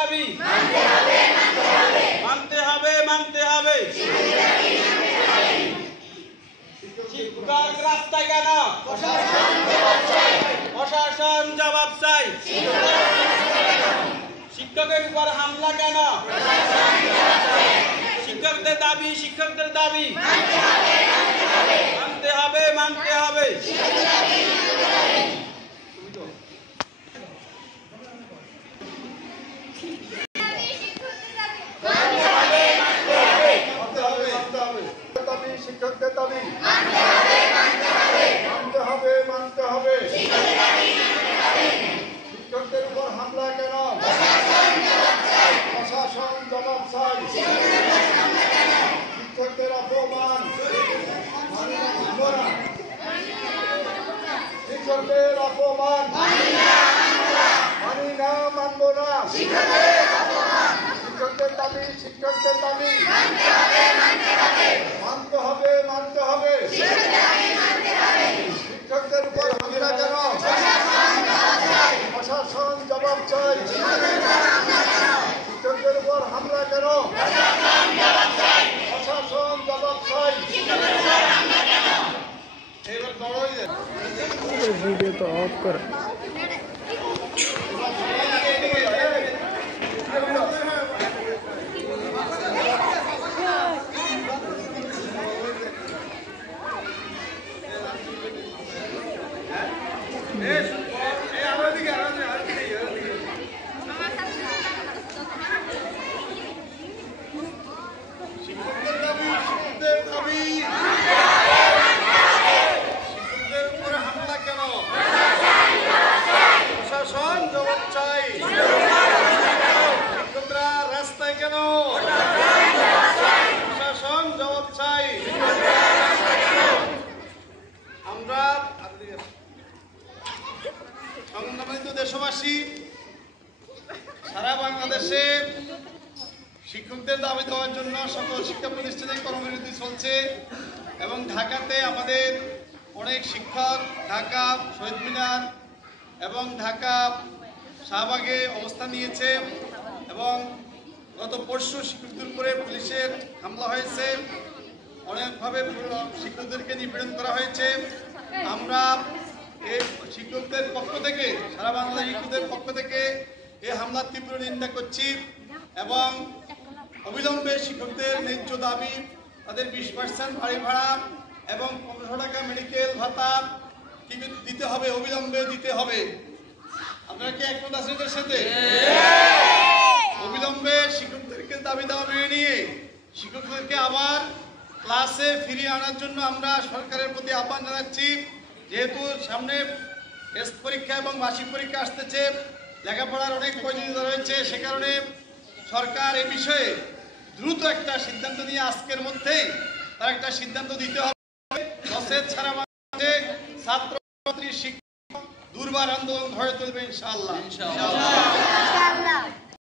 দাবি মানতে হবে শিক্ষক রাস্তায় কেন প্রশাসন জবাব চাই শিক্ষকের উপর হামলা কেন শিক্ষকদের দাবি মানতে হবে শিক্ষকদের দাবি মানতে হবে শিক্ষকদের উপর হামলা কেন প্রশাসন জবাব চাই শিক্ষকদের অপমান শিক্ষকদের অপমান মানি না মানব না শিক্ষকদের দাবি মানতে হবে শিক্ষকদের উপর হামলা কেন প্রশাসন জবাব চাই শিক্ষকদের উপর হামলা কেন প্রশাসন জবাব চাই এবার বড়ই ভিডিও তো অফ কর দেশবাসী সারা বাংলাদেশে শিক্ষকদের দাবি দেওয়ার জন্য সকল শিক্ষা প্রতিষ্ঠানে কর্মবিরতি চলছে এবং ঢাকাতে আমাদের অনেক শিক্ষক ঢাকা শহীদ মিনার এবং ঢাকা শাহবাগে অবস্থান নিয়েছে এবং গত পরশু শিক্ষকদের উপরে পুলিশের হামলা হয়েছে অনেকভাবে শিক্ষকদেরকে নিপীড়ন করা হয়েছে আমরা এই শিক্ষকদের পক্ষ থেকে সারা বাংলার শিক্ষকদের পক্ষ থেকে এই হামলার তীব্র নিন্দা করছি এবং অবিলম্বে শিক্ষকদের ন্যায্য দাবি তাদের 20% বাড়ি ভাড়া এবং 1500 টাকা মেডিকেল ভাতা দিতে হবে অবিলম্বে দিতে হবে আপনারা কি একমত আছেন এর সাথে অবিলম্বে শিক্ষকদেরকে দাবি দেওয়া মেনে নিয়ে শিক্ষকদেরকে আবার ক্লাসে ফিরিয়ে আনার জন্য আমরা সরকারের প্রতি আহ্বান জানাচ্ছি যেহেতু সামনে টেস্ট পরীক্ষা এবং মাসিক পরীক্ষা আসতেছে লেখাপড়ার অনেক প্রয়োজনীয়তা রয়েছে সে কারণে সরকার এই বিষয়ে দ্রুত একটা সিদ্ধান্ত নিয়ে আজকের মধ্যেই তার একটা সিদ্ধান্ত দিতে হবে ছাড়া বাংলাদেশে ছাত্র ছাত্রী শিক্ষক দুর্বার আন্দোলন গড়ে তুলবে ইনশাআল্লাহ।